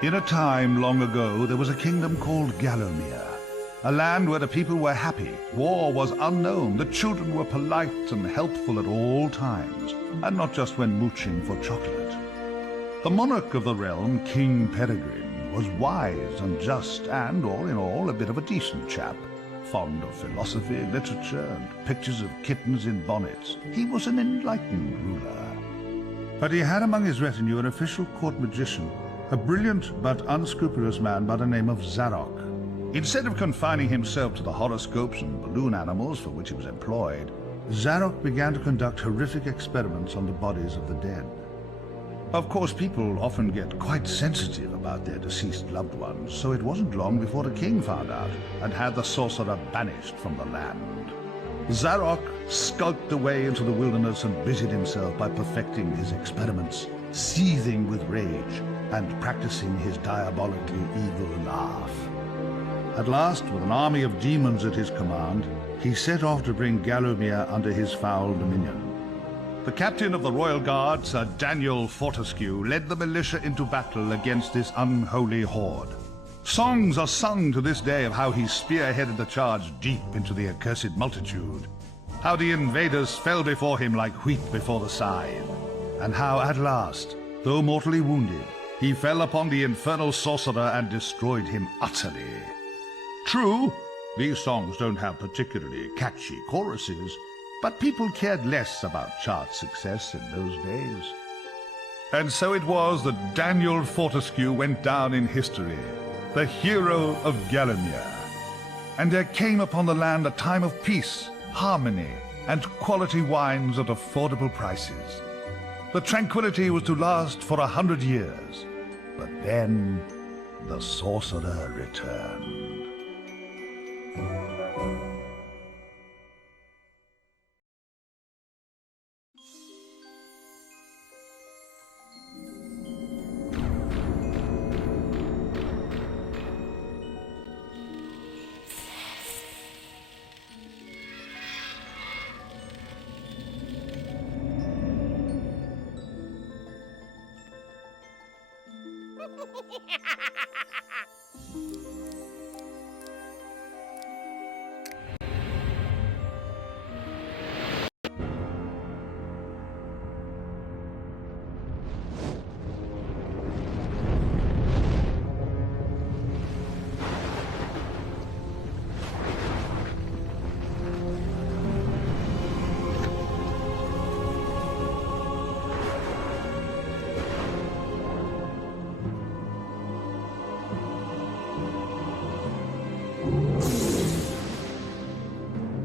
In a time long ago, there was a kingdom called Gallowmere, a land where the people were happy, war was unknown, the children were polite and helpful at all times, and not just when mooching for chocolate. The monarch of the realm, King Peregrine, was wise and just and, all in all, a bit of a decent chap, fond of philosophy, literature, and pictures of kittens in bonnets. He was an enlightened ruler. But he had among his retinue an official court magician, a brilliant but unscrupulous man by the name of Zarok. Instead of confining himself to the horoscopes and balloon animals for which he was employed, Zarok began to conduct horrific experiments on the bodies of the dead. Of course, people often get quite sensitive about their deceased loved ones, so it wasn't long before the king found out and had the sorcerer banished from the land. Zarok skulked away into the wilderness and busied himself by perfecting his experiments, seething with rage and practicing his diabolically evil laugh. At last, with an army of demons at his command, he set off to bring Gallowmere under his foul dominion. The captain of the royal guard, Sir Daniel Fortescue, led the militia into battle against this unholy horde. Songs are sung to this day of how he spearheaded the charge deep into the accursed multitude, how the invaders fell before him like wheat before the scythe, and how at last, though mortally wounded, he fell upon the infernal sorcerer and destroyed him utterly. True, these songs don't have particularly catchy choruses, but people cared less about chart success in those days. And so it was that Daniel Fortescue went down in history, the hero of Gallowmere. And there came upon the land a time of peace, harmony, and quality wines at affordable prices. The tranquility was to last for 100 years, but then the sorcerer returned.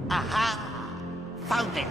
Aha! Found it!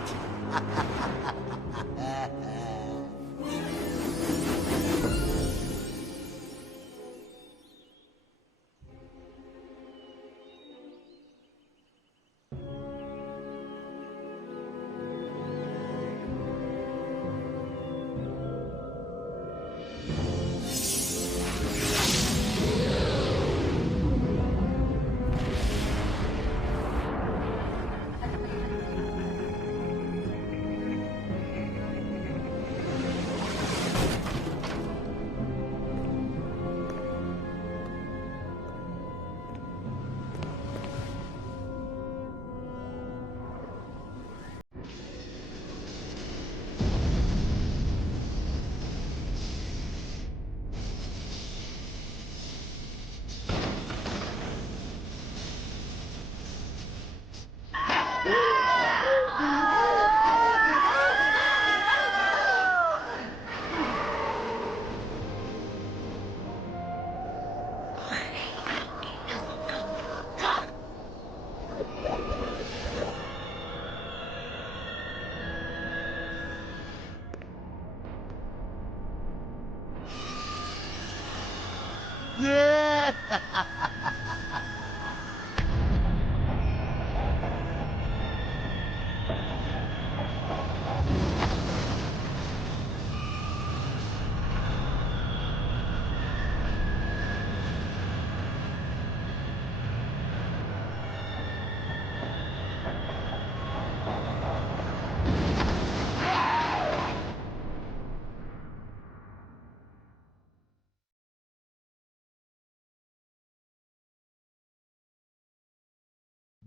Yeah!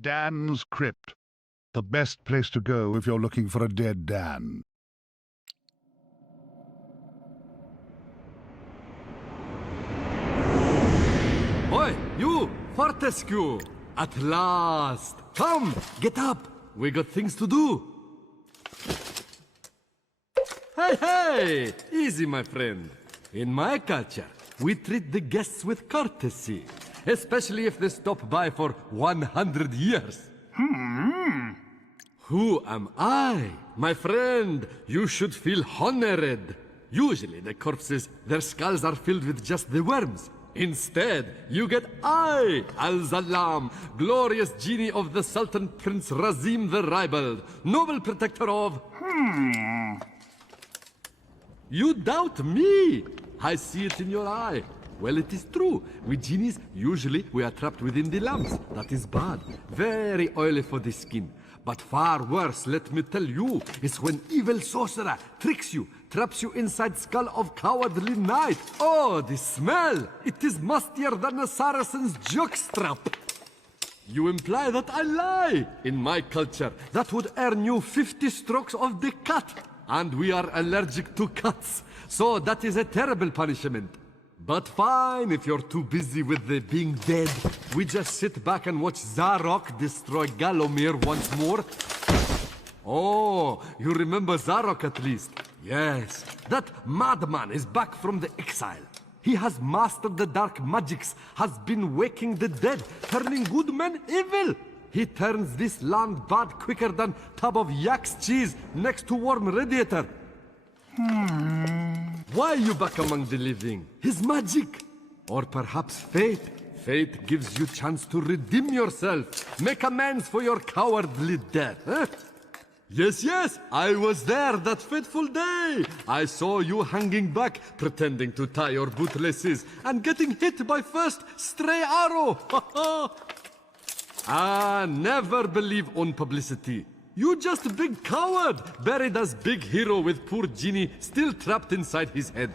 Dan's crypt. The best place to go if you're looking for a dead Dan. Oi, you! Fortescue! At last! Come, get up! We got things to do! Hey, hey! Easy, my friend. In my culture, we treat the guests with courtesy, especially if they stop by for 100 years. Who am I? My friend, you should feel honored. Usually the corpses, their skulls are filled with just the worms. Instead, you get I, Al-Zalam, glorious genie of the Sultan Prince Razim the Ribald, noble protector of... You doubt me? I see it in your eye. Well, it is true. We genies, usually we are trapped within the lamps. That is bad. Very oily for the skin. But far worse, let me tell you, is when evil sorcerer tricks you, traps you inside skull of cowardly knight. Oh, the smell! It is mustier than a Saracen's jockstrap. You imply that I lie. In my culture, that would earn you 50 strokes of the cut. And we are allergic to cuts, so that is a terrible punishment. But fine, if you're too busy with the being dead, we just sit back and watch Zarok destroy Gallowmere once more. Oh, you remember Zarok at least? Yes, that madman is back from the exile. He has mastered the dark magics, has been waking the dead, turning good men evil. He turns this land bad quicker than tub of yak's cheese next to warm radiator. Why are you back among the living? His magic? Or perhaps fate? Fate gives you chance to redeem yourself. Make amends for your cowardly death, eh? Yes, I was there that fateful day. I saw you hanging back, pretending to tie your bootlaces, and getting hit by first stray arrow. Never believe on publicity. You just a big coward, buried as big hero with poor genie still trapped inside his head.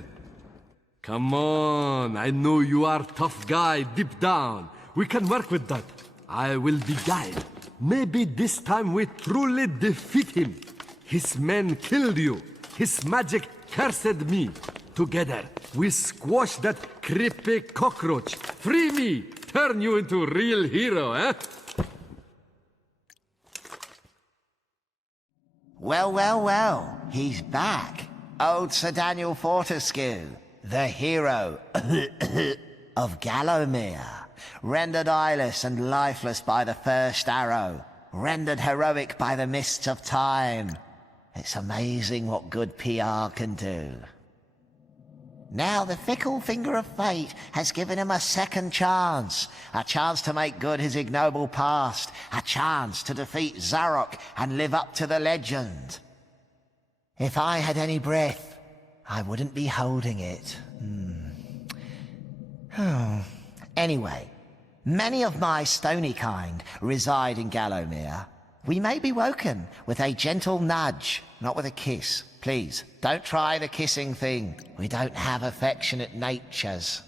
Come on, I know you are tough guy deep down. We can work with that. I will be guide. Maybe this time we truly defeat him. His men killed you. His magic cursed me. Together, we squash that creepy cockroach. Free me! Turn you into a real hero, eh? Well, he's back. Old Sir Daniel Fortescue, the hero of Gallowmere, rendered eyeless and lifeless by the first arrow, rendered heroic by the mists of time. It's amazing what good PR can do. Now the fickle finger of fate has given him a second chance. A chance to make good his ignoble past. A chance to defeat Zarok and live up to the legend. If I had any breath, I wouldn't be holding it. Anyway, many of my stony kind reside in Gallowmere. We may be woken with a gentle nudge, not with a kiss. Please, don't try the kissing thing. We don't have affectionate natures.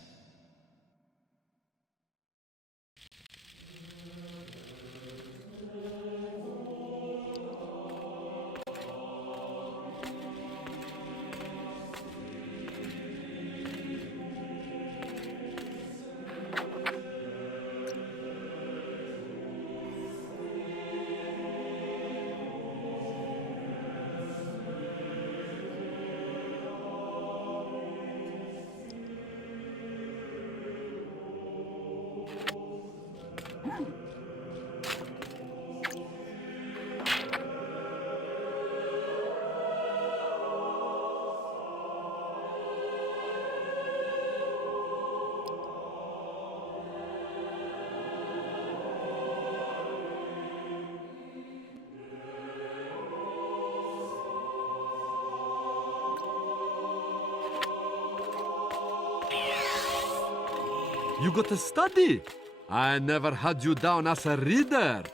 You got to study. I never had you down as a reader.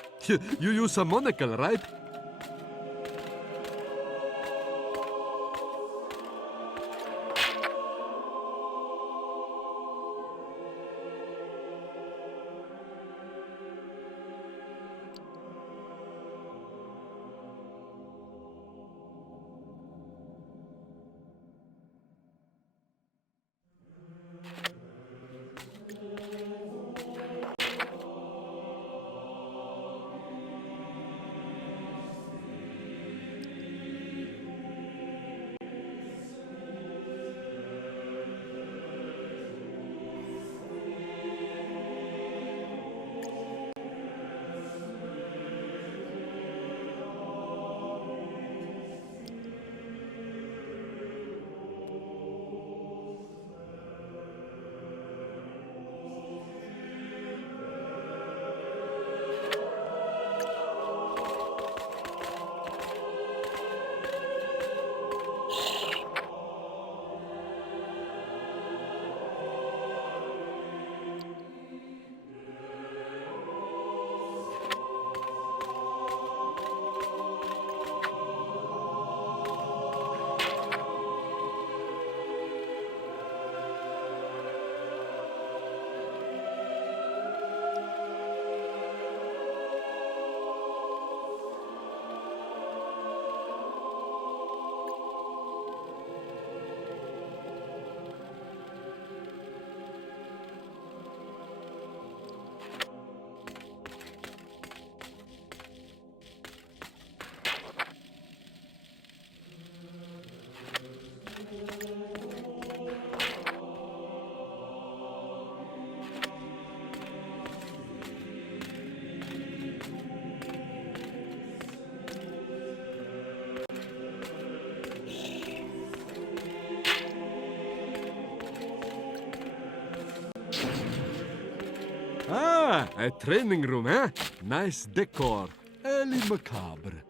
You use a monocle, right? A training room, eh? Nice decor. Early macabre.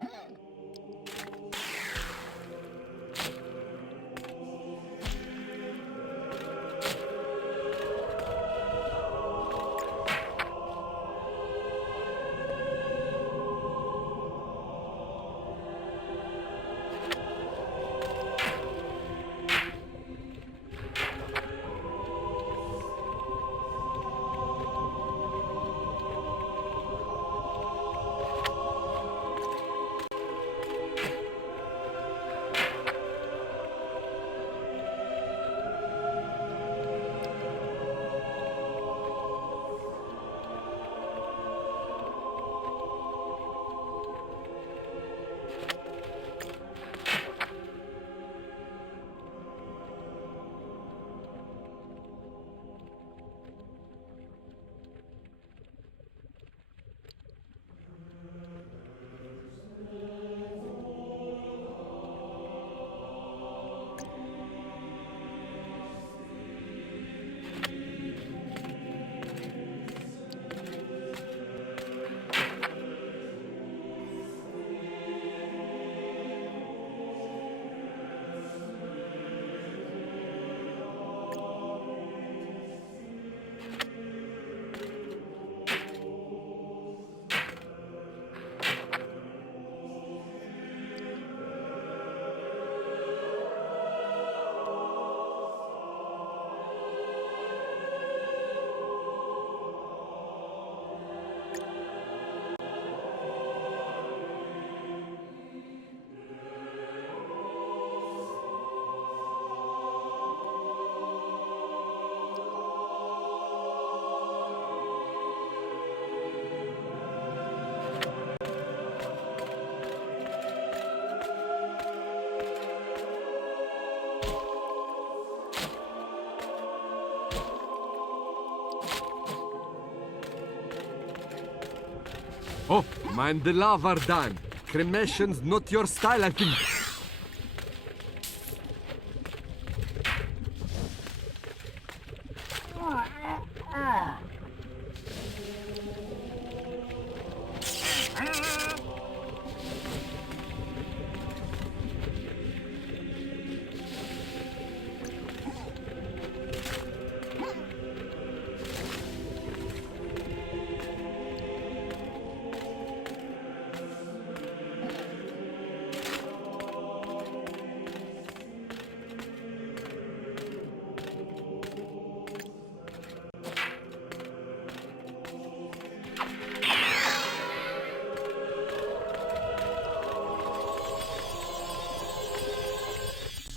Oh, mind the lava, Dan. Cremation's not your style, I think.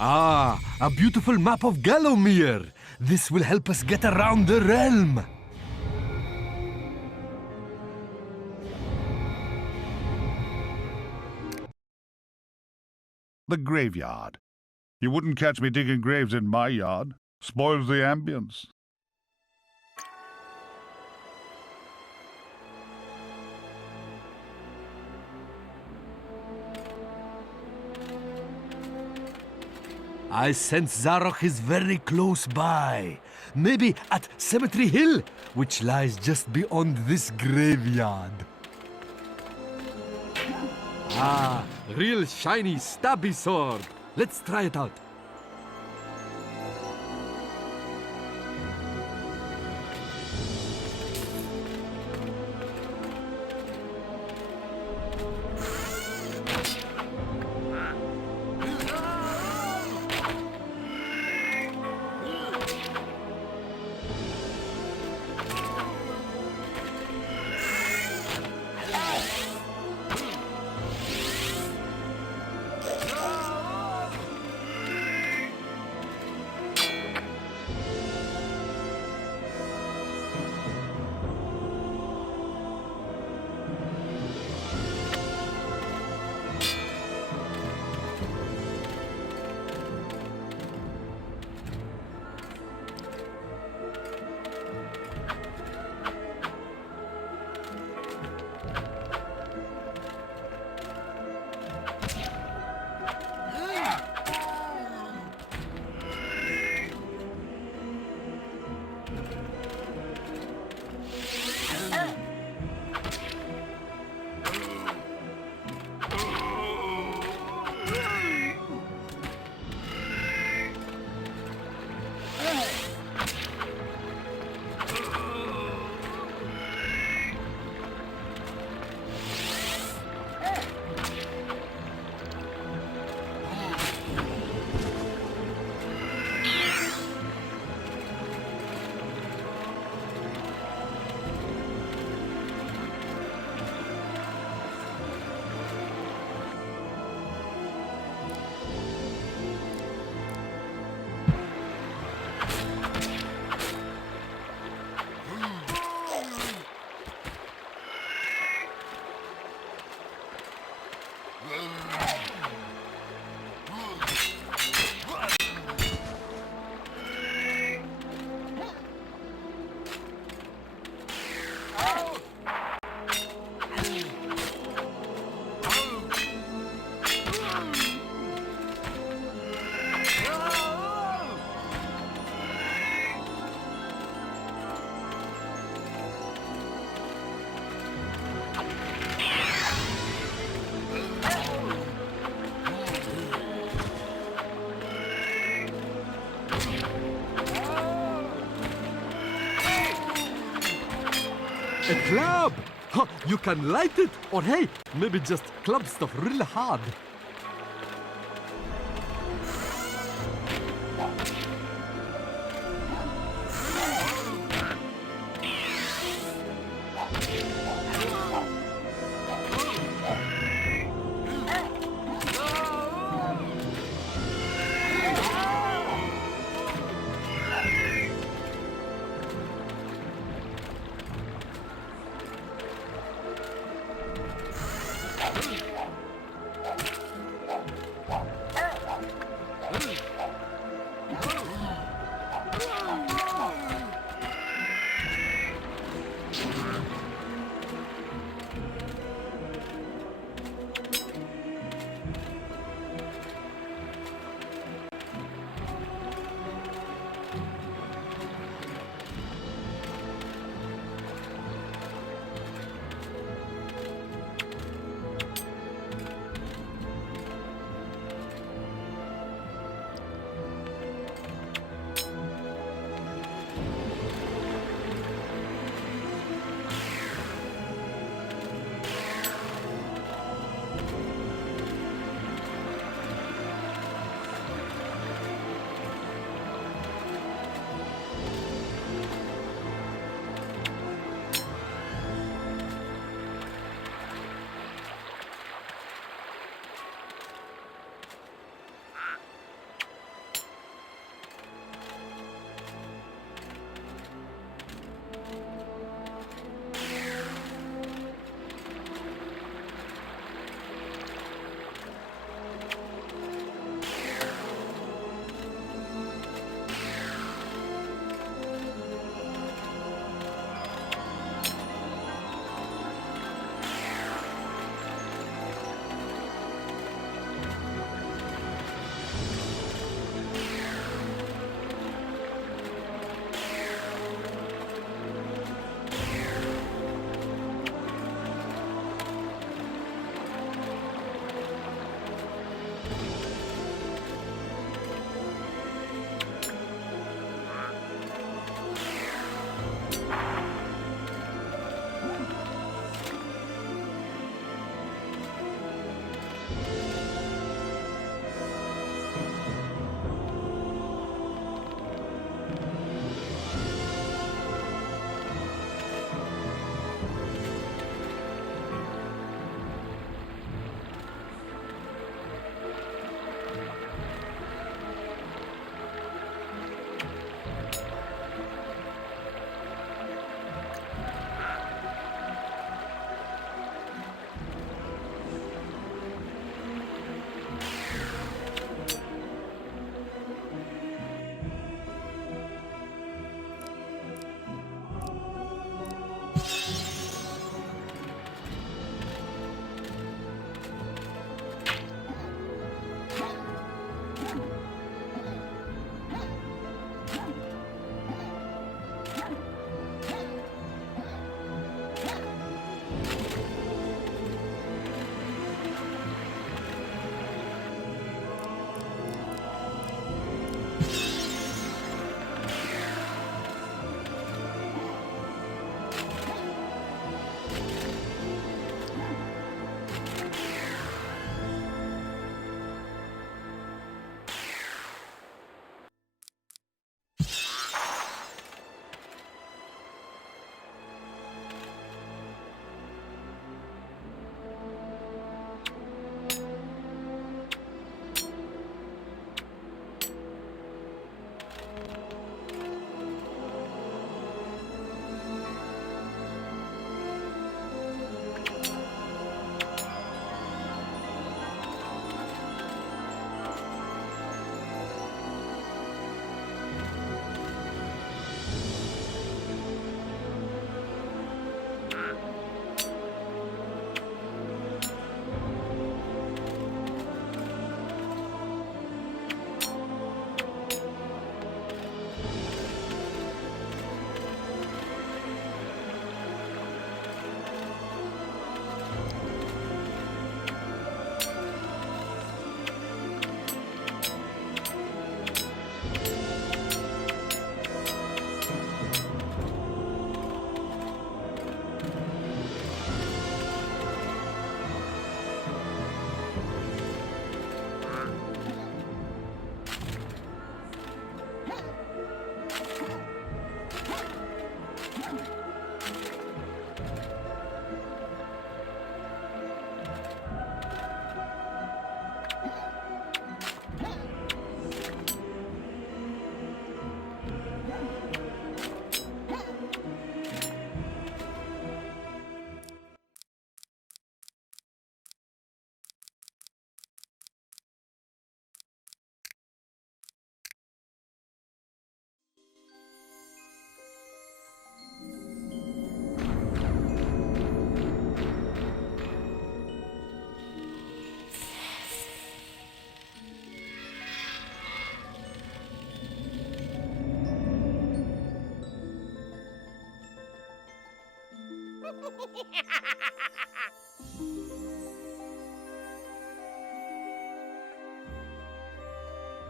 Ah, a beautiful map of Gallowmere. This will help us get around the realm. The graveyard. You wouldn't catch me digging graves in my yard. Spoils the ambience. I sense Zarok is very close by. Maybe at Cemetery Hill, which lies just beyond this graveyard. Ah, real shiny stabby sword. Let's try it out. A club! Huh, you can light it, or hey, maybe just club stuff really hard.